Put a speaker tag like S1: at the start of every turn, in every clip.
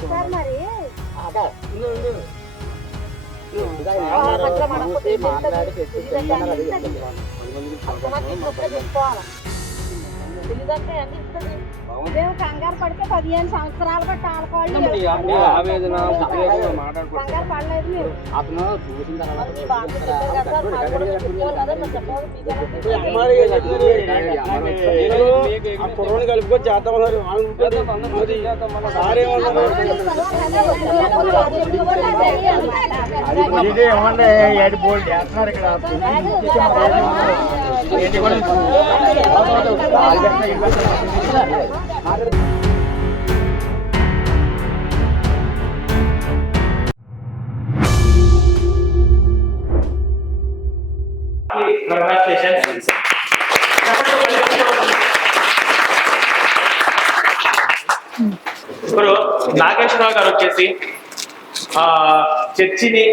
S1: Sir మరి
S2: అదే, ఉండు, ఉండు. ఇంకా
S1: ఆ,
S2: ఏమన్నారు?
S1: మధ్యలో మనం
S2: చూసి
S1: కొద్దిగా
S2: మాట్లాడి తెచ్చి
S1: ఇది
S2: చెప్తున్నారు, అది
S1: ఇది
S2: చెప్తున్నారు.
S1: అంతమంది ఇప్పుడే చెప్పుకోవాలి తెలియదంటే అన్ని ఇస్తుంది మేము కంగారు పడితే పదిహేను సంవత్సరాలు బట్టి ఆడుకోవాలి
S3: మీ మీ ఆవేదన ఉద్వేగం మాట్లాడుకుంటే
S1: కంగారు పడలేదు మీరు
S2: అతను చూసిన తర్వాత
S3: ఆ కుర్రోని కలుపుకొని చేద్దాం అన్నారు. మరి సార్ ఏమన్నారు
S4: ఇది ఏమన్నా ఏడు బోల్డ్ చేస్తున్నారు ఇక్కడ ఏంటి కూడా
S5: Congratulations. ఇప్పుడు నాగేశ్వరరావు గారు వచ్చేసి ఆ చర్చిని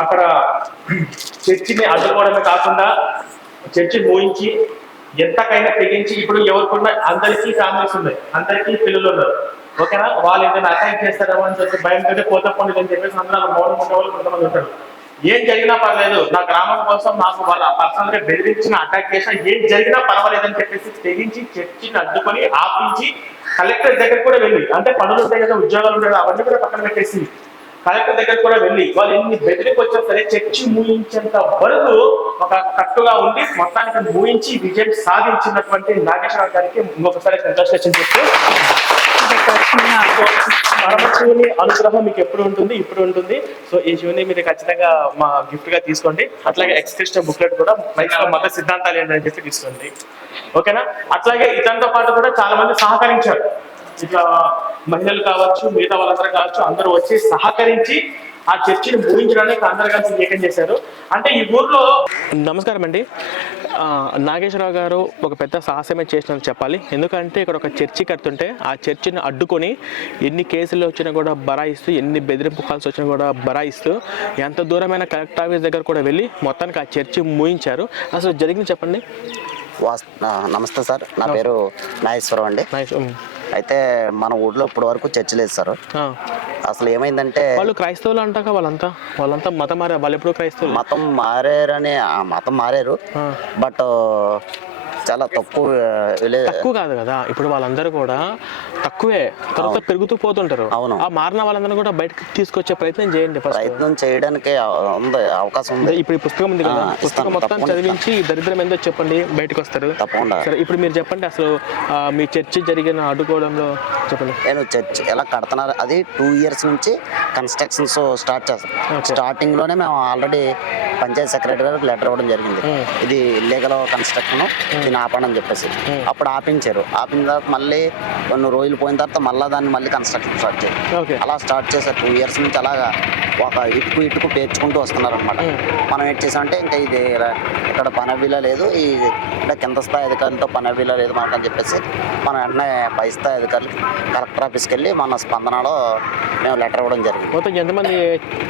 S5: అక్కడ చర్చిని అడ్డుకోవడమే కాకుండా చర్చి మోయించి ఎంతకైనా తెగించి ఇప్పుడు ఎవరికున్న అందరికీ ఫ్యామిలీస్ ఉన్నాయి. అందరికీ పిల్లలు ఉన్నారు. ఓకేనా? వాళ్ళు ఏదైనా అటాక్ చేస్తారేమో అని చెప్పి భయంతో పోతే పండుగ అని చెప్పేసి అందరూ మౌనం ఉండే వాళ్ళు కొంతమంది ఉంటారు. ఏం జరిగినా పర్లేదు నా గ్రామం కోసం నాకు వాళ్ళ పర్సనల్గా బెదిరించిన అటాక్ చేసినా ఏం జరిగినా పర్వాలేదని చెప్పేసి తెగించి చర్చిని అడ్డుకొని ఆపించి కలెక్టర్ దగ్గర కూడా వెళ్ళి అంటే పనులు ఉంటాయి కదా ఉద్యోగాలు ఉంటాయి అవన్నీ కూడా పక్కన పెట్టేసి కలెక్టర్ దగ్గర కూడా వెళ్ళి వాళ్ళు ఎన్ని బెదిరికి వచ్చినా సరే చర్చి మూయించేంత వరకు ఒక కట్టుగా ఉండి మొత్తానికి మూయించి విజయం సాధించినటువంటి నాగేశ్వరరావు గారికి ఇంకొకసారి కంగ్రాచులేషన్ చెప్తూ పరమశివుని అనుగ్రహం మీకు ఎప్పుడు ఉంటుంది ఇప్పుడు ఉంటుంది. సో ఈ శివుని మీరు ఖచ్చితంగా మా గిఫ్ట్గా తీసుకోండి. అట్లాగే ఎక్స్క్రిప్షన్ బుక్లెట్ కూడా మైక్లో మత సిద్ధాంతాలు ఏంటని చెప్పి తీసుకోండి. ఓకేనా? అట్లాగే ఇతనితో పాటు కూడా చాలా మంది సహకరించారు. ఇట్లా మహిళలు కావచ్చు మిగతా వాళ్ళందరూ కావచ్చు అందరూ వచ్చి సహకరించి ఆ చర్చిని ముగించడానికి అందరు కలిసి ఏకం చేశారు. అంటే ఈ ఊర్లో నమస్కారం అండి. నాగేశ్వరరావు గారు ఒక పెద్ద సాహసమే చేసినట్టు చెప్పాలి. ఎందుకంటే ఇక్కడ ఒక చర్చి కడుతుంటే ఆ చర్చిని అడ్డుకొని ఎన్ని కేసులు వచ్చినా కూడా బరాయిస్తూ ఎన్ని బెదిరింపు కాల్స్ వచ్చినా కూడా బరాయిస్తూ ఎంత దూరమైన కలెక్టర్ ఆఫీస్ దగ్గర కూడా వెళ్ళి మొత్తానికి ఆ చర్చి మూయించారు అసలు జరిగింది చెప్పండి.
S6: వాస్ నమస్తే సార్. నా పేరు నాగేశ్వరం అండి. అయితే మన ఊర్లో ఇప్పటి వరకు చర్చ లేదు సార్. అసలు ఏమైందంటే
S5: వాళ్ళు క్రైస్తవులు అంటాక వాళ్ళంతా. వాళ్ళంతా మతం మారే వాళ్ళు ఎప్పుడు క్రైస్తవులు.
S6: మతం మారారని ఆ, మతం మారారు. బట్ చాలా తక్కువ
S5: తక్కువ కాదు కదా. ఇప్పుడు వాళ్ళందరూ కూడా తక్కువే. తర్వాత పెరుగుతూ పోతుంటారు.
S6: అవును.
S5: ఆ మారిన వాళ్ళందరూ కూడా బయటకు తీసుకొచ్చే ప్రయత్నం చేయండి
S6: ప్రయత్నం చేయడానికి ఉంది అవకాశం ఉంది.
S5: ఇప్పుడు ఈ పుస్తకం ఉంది కదా. పుస్తకం మొత్తం చదివించి దరిద్రం ఏందో చెప్పండి బయటకు వస్తారు.
S6: తప్పకుండా.
S5: సరే ఇప్పుడు మీరు చెప్పండి అసలు మీ చర్చి జరిగిన అడ్డుకోవడంలో చెప్పండి.
S6: నేను చర్చ్ ఎలా కడుతున్నారు అది టూ ఇయర్స్ నుంచి కన్స్ట్రక్షన్స్ స్టార్ట్ చేస్తాం. స్టార్టింగ్లోనే మేము ఆల్రెడీ పంచాయత్ సెక్రటరీ గారికి లెటర్ ఇవ్వడం జరిగింది. ఇది లీగల్ కన్స్ట్రక్షన్ దీన్ని ఆపండి అని చెప్పేసి. అప్పుడు ఆపించారు. ఆపిన తర్వాత మళ్ళీ కొన్ని రోజులు పోయిన తర్వాత మళ్ళీ దాన్ని మళ్ళీ కన్స్ట్రక్షన్ స్టార్ట్ చేయాలి అలా స్టార్ట్ చేశారు. టూ ఇయర్స్ నుంచి అలాగా ఒక ఇటుకు ఇటుకు పేర్చుకుంటూ వస్తున్నారు అనమాట మనం ఏం చేసామంటే ఇంకా ఇది ఇక్కడ పనవీల లేదు ఈ అంటే కింద స్థాయి అధికారులతో పనవీల లేదు మనకు అని చెప్పేసి మనం వెంటనే పై స్థాయి అధికారులు కలెక్టర్ ఆఫీస్కి వెళ్ళి మన స్పందనలో మేము లెటర్ ఇవ్వడం జరిగింది.
S5: మొత్తం ఎంతమంది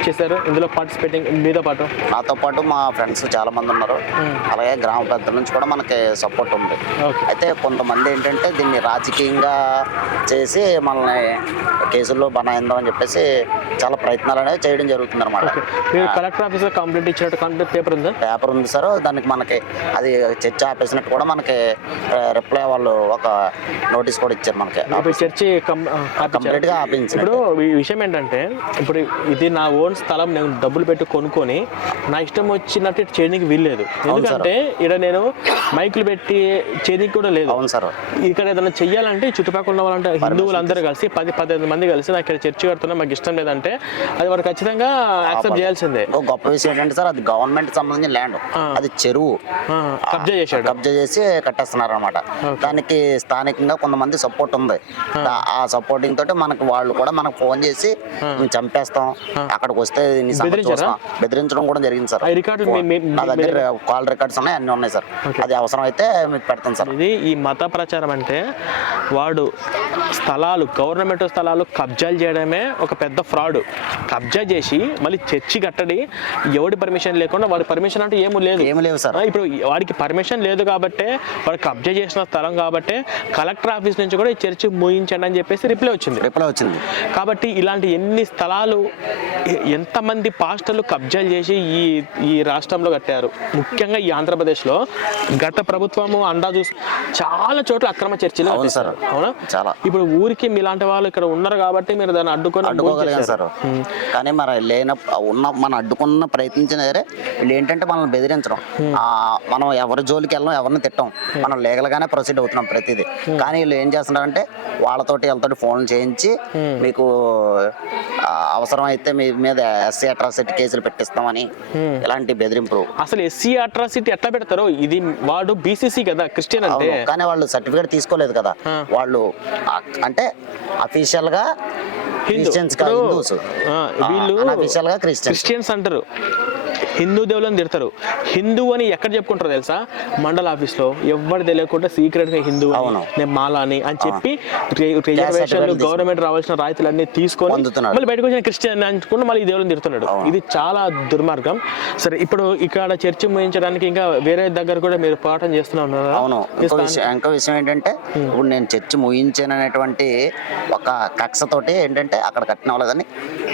S5: చేశారు? ఇందులో పార్టిసిపేటింగ్ మీతో పాటు?
S6: నాతో పాటు మా ఫ్రెండ్స్ చాలా మంది ఉన్నారు అలాగే గ్రామ పెద్దల నుంచి కూడా మనకి సపోర్ట్ ఉంది. అయితే కొంతమంది ఏంటంటే దీన్ని రాజకీయంగా చేసి మనల్ని కేసుల్లో బనాయిందామని చెప్పేసి చాలా ప్రయత్నాలు అనేవి చేయడం జరుగుతుంది అనమాట
S5: కలెక్టర్ ఆఫీస్లో కంప్లైంట్ ఇచ్చినట్టు కంప్లైంట్ పేపర్ ఉందా?
S6: పేపర్ ఉంది సార్. దానికి మనకి అది చర్చ ఆపేసినట్టు కూడా మనకి రిప్లై వాళ్ళు ఒక నోటీస్ కూడా ఇచ్చారు మనకి.
S5: చర్చి కం- ఆ, ఆపించారు.
S6: కంప్లీట్గా ఆపించారు
S5: ఇప్పుడు ఈ విషయం ఏంటంటే ఇప్పుడు ఇది నా ఓన్ స్థలం నేను డబ్బులు పెట్టి కొనుక్కొని నా ఇష్టం వచ్చినట్టు చేయడానికి వీల్లేదు. ఎందుకంటే ఇక్కడ నేను మైకులు పెట్టి చేయడానికి కూడా లేదు.
S6: అవును సార్.
S5: ఇక్కడ ఏదైనా చెయ్యాలంటే చుట్టుపక్కల ఉన్న వాళ్ళంటే హిందువులు అందరూ కలిసి పది పదిహేను మంది కలిసి నాకు ఇక్కడ చర్చి కడుతున్నా మాకు ఇష్టం లేదంటే అది వారు ఖచ్చితంగా యాక్సెప్ట్ చేయాల్సిందే.
S6: గొప్ప విషయం ఏంటంటే సార్ అది గవర్నమెంట్ సంబంధించిన ల్యాండ్ అది చెరువు.
S5: కబ్జా చేశాడు.
S6: కబ్జా చేసి కట్టేస్తున్నారు అనమాట దానికి స్థానికంగా కొంతమంది సపోర్ట్ ఉంది. ఆ. సపోర్టింగ్ తోటి మనకి వాళ్ళు కూడా మనకు ఫోన్ చేసి "మేము చంపేస్తాం. అక్కడికి వస్తే? చూస్తాం. బెదిరించడం కూడా జరిగింది సార్.
S5: ఆ రికార్డులు
S6: నా దగ్గర కాల్ రికార్డ్స్ ఉన్నాయి అన్ని ఉన్నాయి సార్. అది అవసరం అయితే మీకు పెడతాను సార్.
S5: ఇది ఈ మత ప్రచారం అంటే వాడు స్థలాలు గవర్నమెంట్ స్థలాలు కబ్జాలు చేయడమే ఒక పెద్ద ఫ్రాడ్. కబ్జా చేసి మళ్ళీ చర్చి కట్టడి ఎవడి పర్మిషన్ లేకుండా వాడి పర్మిషన్ అంటే ఏమీ లేదు.
S6: ఏమి లేవు సార్.
S5: ఇప్పుడు వాడికి పర్మిషన్ లేదు కాబట్టి వాడు కబ్జా చేసిన స్థలం కాబట్టి కలెక్టర్ ఆఫీస్ నుంచి కూడా ఈ చర్చి మూయించండి అని చెప్పేసి రిప్లై వచ్చింది.
S6: రిప్లై వచ్చింది.
S5: కాబట్టి ఇలాంటి ఎన్ని స్థలాలు ఎంతమంది పాస్టర్లు కబ్జాలు చేసి ఈ ఈ రాష్ట్రంలో కట్టారు. ముఖ్యంగా ఈ ఆంధ్రప్రదేశ్లో గత ప్రభుత్వము అండా చూసి చాలా చోట్ల అక్రమ చర్చిలు
S6: అవును చాలా.
S5: ఇప్పుడు ఊరికి మీలాంటి వాళ్ళు ఇక్కడ ఉన్నారు కాబట్టి మీరు దాన్ని అడ్డుకొని
S6: అడ్డుకోగలిగాం సార్. కానీ మరి లేనప్పుడు ఉన్న మనం అడ్డుకున్న ప్రయత్నించిన సరే వీళ్ళు ఏంటంటే మనల్ని బెదిరించడం. మనం ఎవరి జోలికి వెళ్ళం ఎవరిని తిట్టం. మనం లీగల్ గానే ప్రొసీడ్ అవుతున్నాం ప్రతిదీ. కానీ వీళ్ళు ఏం చేస్తున్నారంటే వాళ్ళతోటి వీళ్ళతోటి ఫోన్లు చేయించి మీకు అవసరం అయితే మీ మీద ఎస్సీ అట్రాసిటీ కేసులు పెట్టిస్తామని ఇలాంటి బెదిరింపులు?
S5: అసలు ఎస్సీ అట్రాసిటీ ఎట్లా పెడతారో? ఇది వాడు బీసీసీ కదా క్రిస్టియన్ అంటే.
S6: కానీ వాళ్ళు సర్టిఫికేట్ తీసుకోలేదు కదా. వాళ్ళు అంటే
S5: అఫీషియల్గా
S6: క్రిస్టియన్స్
S5: వీళ్ళు
S6: క్రిస్టియన్స్
S5: అంటారు. హిందూ దేవుళ్ళని తిడతారు. హిందూ అని ఎక్కడ చెప్పుకుంటారు తెలుసా? మండల ఆఫీస్లో ఎవరు తెలియకుండా సీక్రెట్గా హిందూ. నేను మాలా అని అని చెప్పి రిజర్వేషన్లు
S6: certificate
S5: గవర్నమెంట్ రావాల్సిన రాయితీలన్నీ తీసుకొని. మళ్ళీ బయటకు వచ్చిన క్రిస్టియన్ అనుకుంటూ మళ్ళీ ఈ దేవుళ్ళని తిడుతున్నాడు. ఇది చాలా దుర్మార్గం. సరే ఇప్పుడు ఇక్కడ చర్చి ముగించడానికి ఇంకా వేరే దగ్గర కూడా మీరు పోరాటం చేస్తూనే ఉన్నారా?
S6: అవును. ఇంకో విషయం ఏంటంటే ఇప్పుడు నేను చర్చి ముగించాను అనేటువంటి ఒక కక్షతోటి ఏంటంటే అక్కడ కట్టిన వాళ్ళదని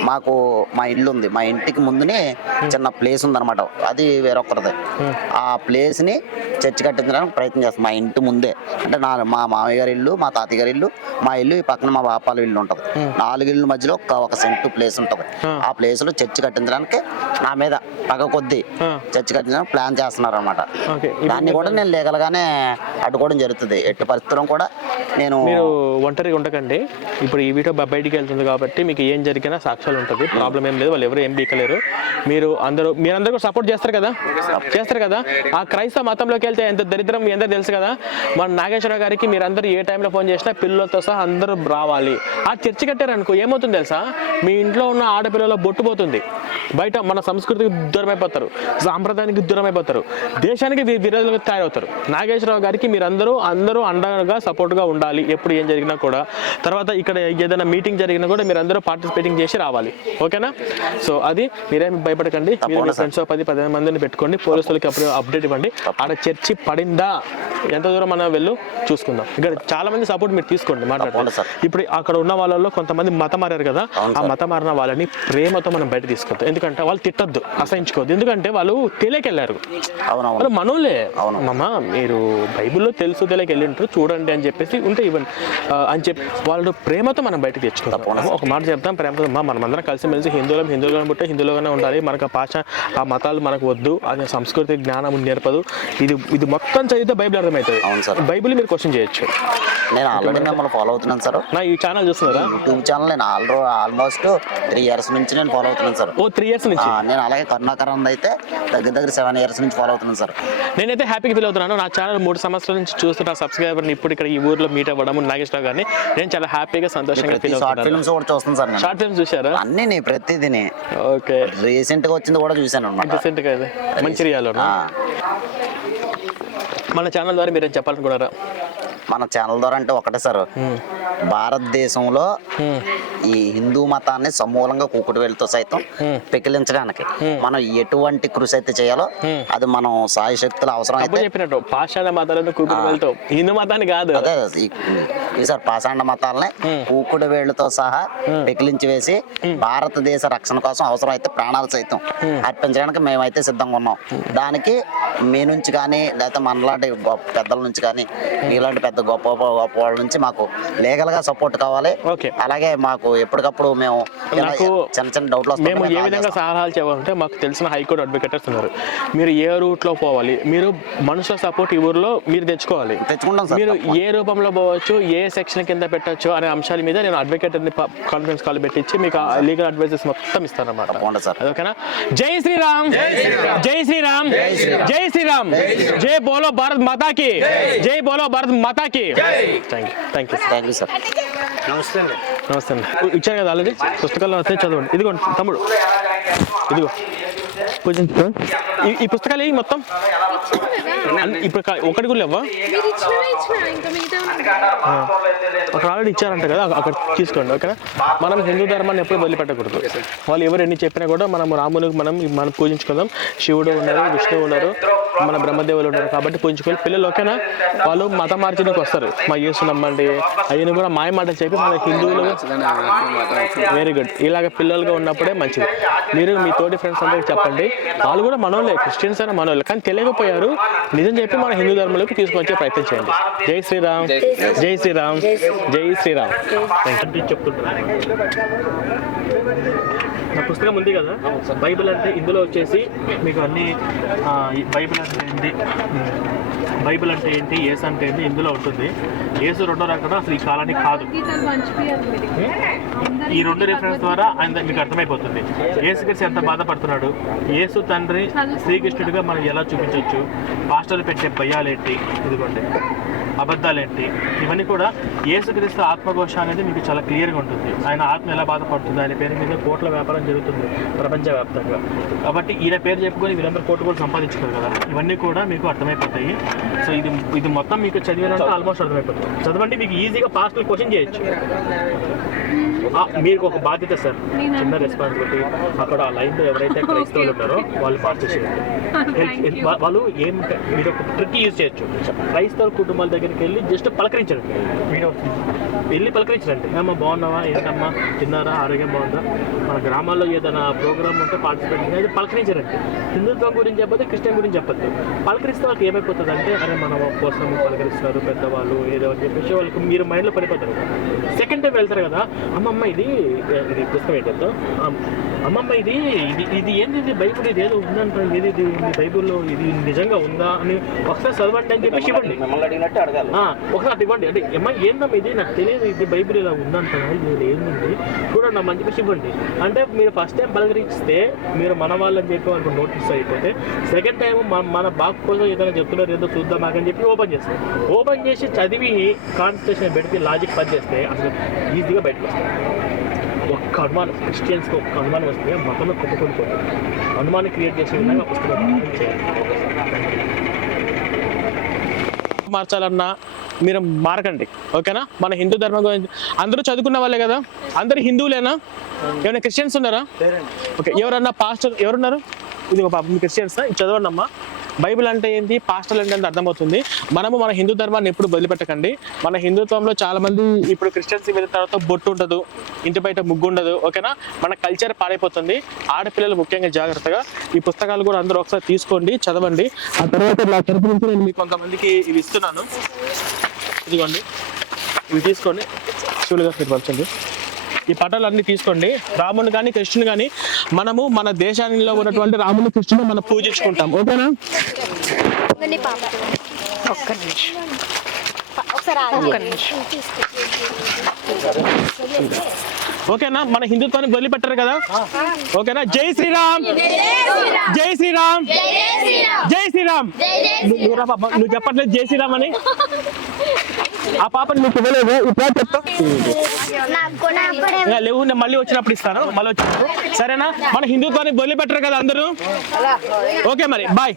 S6: మాకు మా ఇల్లు ఉంది మా ఇంటికి ముందునే చిన్న ప్లేస్ ఉందన్నమాట అది వేరొకరిది ఆ ప్లేస్ని చర్చి కట్టించడానికి ప్రయత్నం చేస్తాం. మా ఇంటి ముందే. అంటే నా మా మామయ్య గారి ఇల్లు మా తాతయ్య గారి ఇల్లు మా ఇల్లు ఈ పక్కన మా బాపాల ఇల్లు ఉంటది. నాలుగు ఇళ్ళ మధ్యలో ఒక ఒక సెంటు ప్లేస్ ఉంటది. ఆ ప్లేస్లో చర్చి కట్టించడానికి నా మీద పగ కొద్దీ. చర్చి కట్టించడానికి ప్లాన్ చేస్తున్నారు అనమాట దాన్ని కూడా నేను లీగల్ గానే అడ్డుకోవడం జరుగుతుంది. ఎట్టి పరిస్థితుల్లో కూడా నేను
S5: మీరు ఒంటరిగా ఉండకండి. ఇప్పుడు ఈ వీడియో బయటికి వెళ్తుంది కాబట్టి మీకు ఏం జరిగినా సాక్ష్యాలు ఉంటుంది. ప్రాబ్లం ఏం లేదు. వాళ్ళు ఎవరు ఏం బీకలేరు. మీరు అందరూ మీరందరూ కూడా సపోర్ట్ చేస్తారు కదా? చేస్తారు కదా? ఆ క్రైస్తవ మతంలోకి వెళ్తే ఎంత దరిద్రం మీ అందరూ తెలుసు కదా? మన నాగేశ్వరరావు గారికి మీరందరూ ఏ టైంలో ఫోన్ చేసినా పిల్లలతో సహా అందరూ రావాలి. ఆ చర్చి కట్టారనుకో ఏమవుతుంది తెలుసా? మీ ఇంట్లో ఉన్న ఆడపిల్లల బొట్టు పోతుంది. బయట మన సంస్కృతికి దూరం అయిపోతారు సాంప్రదాయానికి దూరం అయిపోతారు దేశానికి వి- విరోధులుగా తయారవుతారు. నాగేశ్వరరావు గారికి మీరందరూ అందరూ అండగా సపోర్ట్గా ఉండాలి. ఎప్పుడు ఏం జరిగినా కూడా. తర్వాత ఇక్కడ ఏదైనా మీటింగ్ జరిగినా కూడా మీరు అందరూ పార్టిసిపేటింగ్ చేసి రావాలి. ఓకేనా? సో అది మీరేం భయపడకండి. మీ. ఫ్రెండ్స్ పది పదిహేను మందిని పెట్టుకోండి. పోలీసులకి అప్పుడు అప్డేట్ ఇవ్వండి. ఆడ చర్చి పడిందా? ఎంత దూరం మనం వెళ్ళు చూసుకుందాం. ఇక్కడ చాలా మంది సపోర్ట్ మీరు తీసుకోండి మాట్లాడండి. ఇప్పుడు అక్కడ ఉన్న వాళ్ళలో కొంతమంది మత మారారు కదా ఆ. మత మారిన వాళ్ళని ప్రేమతో మనం బయట తీసుకొద్దాం. ఎందుకంటే వాళ్ళు తిట్టొద్దు అసహించుకోవద్దు. ఎందుకంటే వాళ్ళు తెలియకెళ్ళారు వాళ్ళు
S6: అవును.
S5: మమ్మ మీరు బైబిల్లో తెలుసు తెలియక వెళ్ళి ఉంటారు చూడండి అని చెప్పేసి ఉంటే ఇవ్వండి. అని చెప్పి వాళ్ళు ప్రేమతో మనం బయటకు తెచ్చుకుంటాం ఒక మాట చెప్తాం ప్రేమతో అమ్మా మనమందరం కలిసి మెలిసి హిందువులం హిందువులుగా పుట్టే హిందువులుగానే ఉండాలి. మనకు ఆ భాష ఆ మతాలు మనకు వద్దు అది సంస్కృతి జ్ఞానం నేర్పదు. ఇది ఇది మొత్తం చదివితే బైబిల్ అర్థమవుతుంది.
S6: అవును సార్.
S5: బైబిల్ మీరు క్వశ్చన్ చేయొచ్చు.
S6: నేను ఆల్రెడీ మిమ్మల్ని ఫాలో అవుతున్నాను సార్.
S5: నా ఈ ఛానల్ చూస్తున్నారా?
S6: యూట్యూబ్ ఛానల్ నేను ఆల్ ఆల్మోస్ట్ త్రీ ఇయర్స్ నుంచి నేను ఫాలో అవుతున్నాను సార్.
S5: ఓ త్రీ ఇయర్స్ నుంచి?
S6: నేను అలాగే కరుణాకరం అయితే దగ్గర దగ్గర సెవెన్ ఇయర్స్ నుంచి ఫాలో అవుతున్నాను సార్.
S5: నేనైతే హ్యాపీగా ఫీల్ అవుతున్నాను. నా ఛానల్ మూడు సంవత్సరాల నుంచి చూస్తున్న సబ్స్క్రైబర్ని ఇప్పుడు ఇక్కడ ఈ ఊర్లో మీట్ అవ్వడం నాగేశ్వరరావు గారిని నేను చాలా హ్యాపీగా సంతోషంగా ఫీల్
S6: షార్ట్
S5: అవుతున్నాను.
S6: ఫిల్మ్స్ కూడా చూస్తాను సార్
S5: షార్ట్ ఫిల్మ్స్ చూసారా
S6: అన్ని ప్రతిదిని.
S5: ఓకే.
S6: రీసెంట్గా వచ్చింది కూడా చూశాను. అనమాట
S5: మంచిర్యాలలో మన ఛానల్ ద్వారా మీరేం చెప్పాలనుకున్నారా?
S6: మన ఛానల్ ద్వారా అంటే ఒకటే సార్. భారతదేశంలో ఈ హిందూ మతాన్ని సమూలంగా కూకుడు వేలుతో సైతం పెకిలించడానికి మనం ఎటువంటి కృషి అయితే చేయాలో అది మనం సాయి శక్తుల అవసరం అయితే
S5: చెప్పినట్టు పాషాణ మతాలను హిందూ మతాన్ని కాదు.
S6: అదే మతాలని కూకుడు వేళ్ళతో సహా పెకిలించి వేసి భారతదేశ రక్షణ కోసం అవసరం అయితే ప్రాణాలు సైతం అర్పించడానికి మేమైతే సిద్ధంగా ఉన్నాం. దానికి మీ నుంచి కానీ లేకపోతే మనలాంటి పెద్దల నుంచి కానీ మీలాంటి పెద్ద గొప్ప గొప్ప వాళ్ళ నుంచి మాకు లీగల్ గా సపోర్ట్ కావాలి.
S5: ఓకే.
S6: అలాగే మాకు ఎప్పటికప్పుడు మేము చిన్న చిన్న డౌట్లు
S5: మేము ఏ విధంగా సలహాలు చేయాలంటే మాకు తెలిసిన హైకోర్టు అడ్వకేటర్స్ ఉన్నారు. మీరు ఏ రూట్లో పోవాలి? మీరు మనుషుల సపోర్ట్ ఈ ఊర్లో మీరు తెచ్చుకోవాలి. మీరు. ఏ రూపంలో పోవచ్చు ఏ సెక్షన్ కింద పెట్టచ్చు అనే అంశాల మీద నేను అడ్వకేటర్ని కాన్ఫరెన్స్ కాల్ పెట్టించి మీకు లీగల్ అడ్వైజెస్ మొత్తం ఇస్తాను అనమాట ఓకేనా జై శ్రీరామ్! జై శ్రీరామ్! జై శ్రీరామ్! జై బోలో భారత్ మాతా కి జై బోలో భారత్ మాతా కి thank you thank you
S6: thank you sir
S3: నమస్తే అండి.
S5: నమస్తే అండి. ఇచ్చారు కదా ఆల్రెడీ పుస్తకాల్లో వస్తే చదవండి. ఇదిగోండి తమ్ముడు. ఇదిగో. పూజించుకో ఈ- ఈ పుస్తకాలు ఏవి మొత్తం? ఇప్పుడు ఒకటి కూడా లేవా? అక్కడ ఆల్రెడీ ఇచ్చారంట కదా అక్కడ- తీసుకోండి ఓకేనా? మనం హిందూ ధర్మాన్ని ఎప్పుడు వదిలిపెట్టకూడదు. వాళ్ళు ఎవరు ఎన్ని చెప్పినా కూడా మనం రామునికి మనం మనం పూజించుకుందాం. శివుడు ఉన్నారు విష్ణువు ఉన్నారు మన బ్రహ్మదేవులు ఉన్నారు కాబట్టి పూజించుకోవాలి. పిల్లలు ఓకేనా? వాళ్ళు మత మార్చడానికి వస్తారు. మా యేసు నమ్మండి. అయ్యని కూడా మాయ మాటలు చెప్పి మన హిందువులు వెరీ గుడ్ ఇలాగ పిల్లలుగా ఉన్నప్పుడే మంచిది. మీరు మీ తోటి ఫ్రెండ్స్ అందరికి చెప్పండి. వాళ్ళు కూడా మనోళ్ళే క్రిస్టియన్స్ అయినా మనోళ్ళే. కానీ తెలియకపోయారు. నిజం చెప్పి మన హిందూ ధర్మంలోకి తీసుకొచ్చే ప్రయత్నం చేయండి. జై శ్రీరామ్. జై శ్రీరామ్. జై శ్రీరామ్. నా పుస్తకం ఉంది కదా. బైబిల్ అంటే ఇందులో వచ్చేసి మీకు అన్ని బైబిల్ అంటే ఏంటి? బైబిల్ అంటే ఏంటి ఏసు అంటే ఏంటి ఇందులో ఉంటుంది. ఏసు రెండో రకం అసలు ఈ కాలానికి కాదు. ఈ రెండు రిఫరెన్స్ ద్వారా ఆయన మీకు అర్థమైపోతుంది. యేసుక్రీస్తు ఎంత బాధపడుతున్నాడు? యేసు తండ్రి శ్రీకృష్ణుడిగా మనం ఎలా చూపించవచ్చు పాస్టర్లు పెట్టే భయాలేంటి? ఇదిగోండి. అబద్ధాలేంటి? ఇవన్నీ కూడా యేసుక్రీస్తు ఆత్మఘోష అనేది మీకు చాలా క్లియర్గా ఉంటుంది. ఆయన ఆత్మ ఎలా బాధపడుతుంది? ఆయన పేరు మీద కోట్ల వ్యాపారం జరుగుతుంది ప్రపంచవ్యాప్తంగా. కాబట్టి ఈయన పేరు చెప్పుకొని వీళ్ళందరూ కోట్లు కూడా సంపాదించుకోరు కదా. ఇవన్నీ కూడా మీకు అర్థమైపోతాయి. సో ఇది ఇది మొత్తం మీకు చదివినంత ఆల్మోస్ట్ అర్థమైపోతుంది. చదవండి మీకు ఈజీగా పాస్టల్ క్వశ్చన్ చేయొచ్చు. మీకు ఒక బాధ్యత సార్. చిన్న రెస్పాన్సిబిలిటీ అక్కడ ఆ లైన్లో ఎవరైతే క్రైస్తవులు ఉన్నారో వాళ్ళు పాస్ చేసేయండి వాళ్ళు ఏం మీరు ఒక ట్రిక్ యూజ్ చేయొచ్చు. క్రైస్తవ కుటుంబాల దగ్గరికి వెళ్ళి జస్ట్ పలకరించండి. మీరు వెళ్ళి పలకరించండి ఏమమ్మా బాగున్నావా? ఏంటమ్మా? తిన్నారా? ఆరోగ్యం బాగుందా? మన గ్రామాల్లో ఏదైనా ప్రోగ్రామ్ ఉంటే పార్టిసిపేట్ చేయండి. పలకరించారండి. హిందుత్వం గురించి చెప్పదు క్రిస్టియన్ గురించి చెప్పద్దు. పలకరిస్తే వాళ్ళకి ఏమైపోతుంది అంటే అరే మన కోసం పలకరిస్తారు పెద్దవాళ్ళు ఏదో అని చెప్పేసి వాళ్ళకి మీరు మైండ్లో పడిపోతారు. సెకండ్ టైం వెళ్తారు కదా. అమ్మమ్మ ఇది ఇది పుస్తకం ఏంటంటే అమ్మమ్మ ఇది ఇది ఇది ఏంది ఇది బైబుల్ ఇది ఏదో ఉందంట ఇది? మీ బైబుల్లో ఇది నిజంగా ఉందా అని ఒకసారి చదవండి అని చెప్పేసి ఇవ్వండి.
S3: మిమ్మల్ని అడిగినట్టు అడగాలి.
S5: ఒకసారి ఇవ్వండి. అంటే అమ్మ ఏందమ్మా ఇది? నాకు తెలియదు ఇది బైబిల్ ఇలా ఉందంట ఇది ఏంది? చూడండి నా మంచి పిచ్చి ఇవ్వండి. అంటే మీరు ఫస్ట్ టైం పలకరిస్తే మీరు మన వాళ్ళని చెప్పి వాళ్ళకి నోటీస్ అయిపోతే సెకండ్ టైం మన బాగు కోసం ఏదైనా చెప్తున్నారు ఏదో చూద్దాం అని చెప్పి ఓపెన్ చేస్తాం ఓపెన్ చేసి చదివి కాన్సన్ట్రేషన్ పెడితే లాజిక్ పని చేస్తే అసలు ఈజీగా బయటకు వస్తాం ఒక్క అనుమానం క్రిస్టియన్స్కి ఒక్క అనుమానం వస్తే మతమే కుప్పకొనిపోతుంది అనుమానం క్రియేట్ చేసే విధంగా పుస్తకం చేయాలి. మార్చాలన్నా మీరు మారకండి ఓకేనా? మన హిందూ ధర్మం గురించి. అందరూ చదువుకున్న వాళ్ళే కదా? అందరు హిందువులేనా? ఏమైనా క్రిస్టియన్స్ ఉన్నారా? ఓకే ఎవరన్నా పాస్టర్ ఎవరున్నారు? ఇది ఒక పాపం క్రిస్టియన్స్ ఇది చదవండి అమ్మా బైబిల్ అంటే ఏంటి? పాస్టర్లు అంటే అర్థమవుతుంది. మనము మన హిందూ ధర్మాన్ని ఎప్పుడు వదిలిపెట్టకండి. మన హిందుత్వంలో చాలా మంది ఇప్పుడు క్రిస్టియన్స్ వెళ్ళిన తర్వాత బొట్టు ఉండదు ఇంటి బయట ముగ్గు ఉండదు ఓకేనా? మన కల్చర్ పాడైపోతుంది. ఆడపిల్లలు ముఖ్యంగా జాగ్రత్తగా ఈ పుస్తకాలు కూడా అందరూ ఒకసారి తీసుకోండి చదవండి. ఆ తర్వాత నా తరపు నుంచి నేను మీకు కొంతమందికి ఇవి ఇస్తున్నాను. ఇదిగోండి. ఇవి తీసుకోండి. శివులు గారు మీరు పంచండి. ఈ పటాలు అన్ని తీసుకోండి. రాముని కానీ కృష్ణుని కానీ మనము మన దేశానిలో ఉన్నటువంటి రాముని కృష్ణుని మనం పూజించుకుంటాం. ఓకేనా?
S7: ఒక్క నిమిషం.
S5: ఓకేనా? మన హిందుత్వాన్ని వదిలిపెట్టారు కదా? ఓకేనా? జై శ్రీరామ్. జై శ్రీరామ్. జై శ్రీరామ్. నువ్వు చెప్పట్లేదు జై శ్రీరామ్ అని. ఆ పాపని నువ్వు ఇవ్వలేదు. ఇప్పుడు చెప్తా లేవు నేను మళ్ళీ వచ్చినప్పుడు ఇస్తాను. మళ్ళీ వచ్చినప్పుడు. సరేనా? మన హిందుత్వాన్ని వదిలిపెట్టరు కదా అందరూ? ఓకే మరి బాయ్.